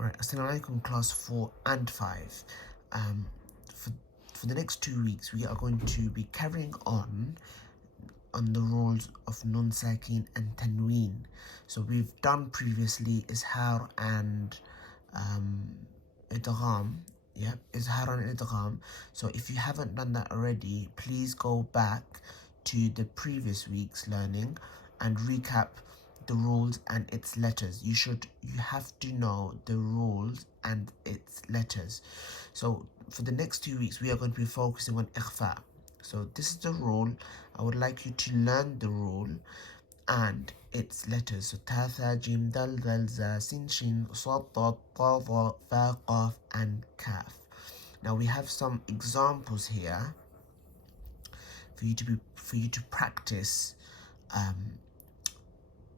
Alright, Assalamu alaikum class 4 and 5. For the next 2 weeks we are going to be carrying on the rules of nun sakin and tanween. So we've done previously izhar and idgham. Yeah, izhar and idgham. So if you haven't done that already, please go back to the previous week's learning and recap the rules and its letters. You have to know the rules and its letters. So for the next 2 weeks we are going to be focusing on ikhfa. So this is the rule. I would like you to learn the rule and its letters. So ta, tha, jim, dal, dal, za, sin, shin, sad, ta, ta, tha, fa, qaf and kaf. Now we have some examples here for you to practice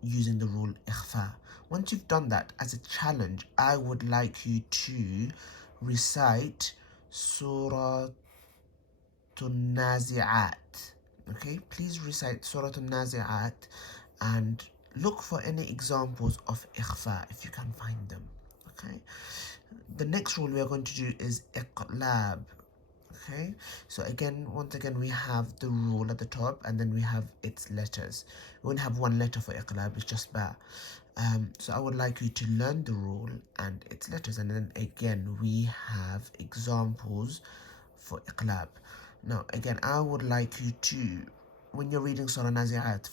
using the rule ikhfa. Once you've done that, as a challenge, I would like you to recite Surah An-Nazi'at. Okay, please recite Surah An-Nazi'at and look for any examples of ikhfa if you can find them. Okay, the next rule we are going to do is iqlab. Okay, so once again we have the rule at the top and then we have its letters. We won't have one letter for iqlab, it's just ba. So I would like you to learn the rule and its letters, and then again we have examples for iqlab. Now again, I would like you to, when you're reading Surah Nazi'at,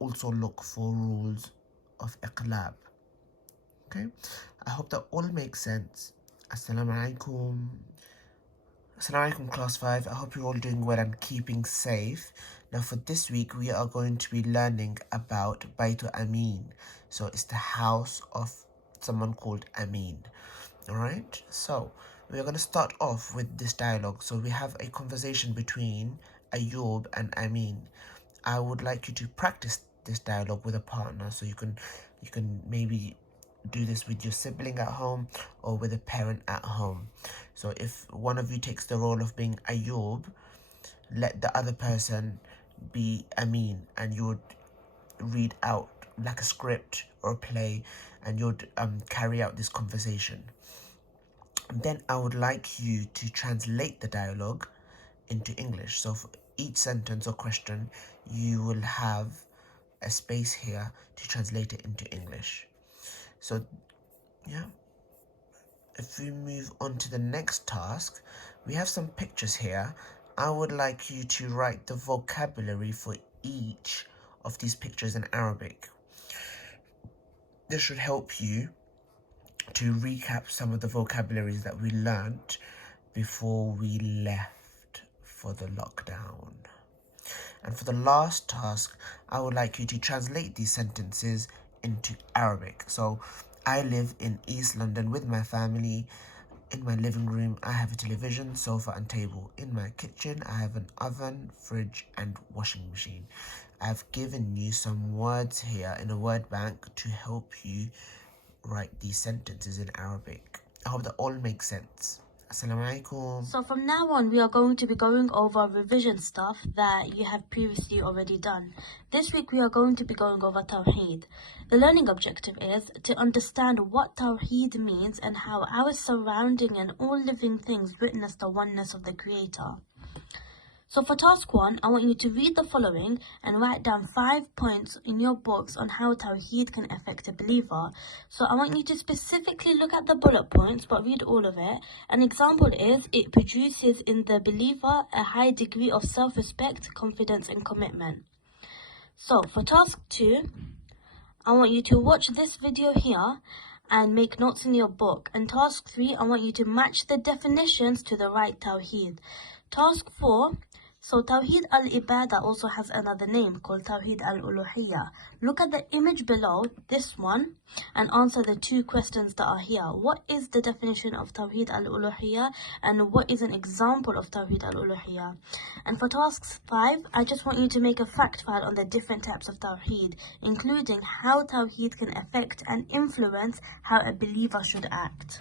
also look for rules of iqlab. Okay, I hope that all makes sense. Assalamu alaikum. Assalamu alaikum class 5. I hope you're all doing well and keeping safe. Now for this week we are going to be learning about Baytu Amin. So it's the house of someone called Amin. Alright, so we are going to start off with this dialogue. So we have a conversation between Ayub and Amin. I would like you to practice this dialogue with a partner, so you can maybe do this with your sibling at home or with a parent at home. So if one of you takes the role of being Ayub, let the other person be Amin, and you would read out like a script or a play, and you'd carry out this conversation. And then I would like you to translate the dialogue into English. So for each sentence or question, you will have a space here to translate it into English. So yeah, if we move on to the next task, we have some pictures here. I would like you to write the vocabulary for each of these pictures in Arabic. This should help you to recap some of the vocabularies that we learnt before we left for the lockdown. And for the last task, I would like you to translate these sentences into Arabic. So I live in East London with my family. In my living room, I have a television, sofa and table. In my kitchen, I have an oven, fridge and washing machine. I've given you some words here in a word bank to help you write these sentences in Arabic. I hope that all makes sense. Assalamu alaikum. So from now on, we are going to be going over revision stuff that you have previously already done. This week, we are going to be going over Tawheed. The learning objective is to understand what Tawheed means and how our surrounding and all living things witness the oneness of the Creator. So for task 1, I want you to read the following and write down 5 points in your books on how Tawheed can affect a believer. So I want you to specifically look at the bullet points but read all of it. An example is, it produces in the believer a high degree of self-respect, confidence and commitment. So for task 2, I want you to watch this video here and make notes in your book. And task 3, I want you to match the definitions to the right Tawheed. Task 4, so Tawheed al-Ibadah also has another name called Tawheed al-Uluhiyya. Look at the image below, this one, and answer the 2 questions that are here. What is the definition of Tawheed al-Uluhiyya and what is an example of Tawheed al-Uluhiyya? And for task 5, I just want you to make a fact file on the different types of Tawheed, including how Tawheed can affect and influence how a believer should act.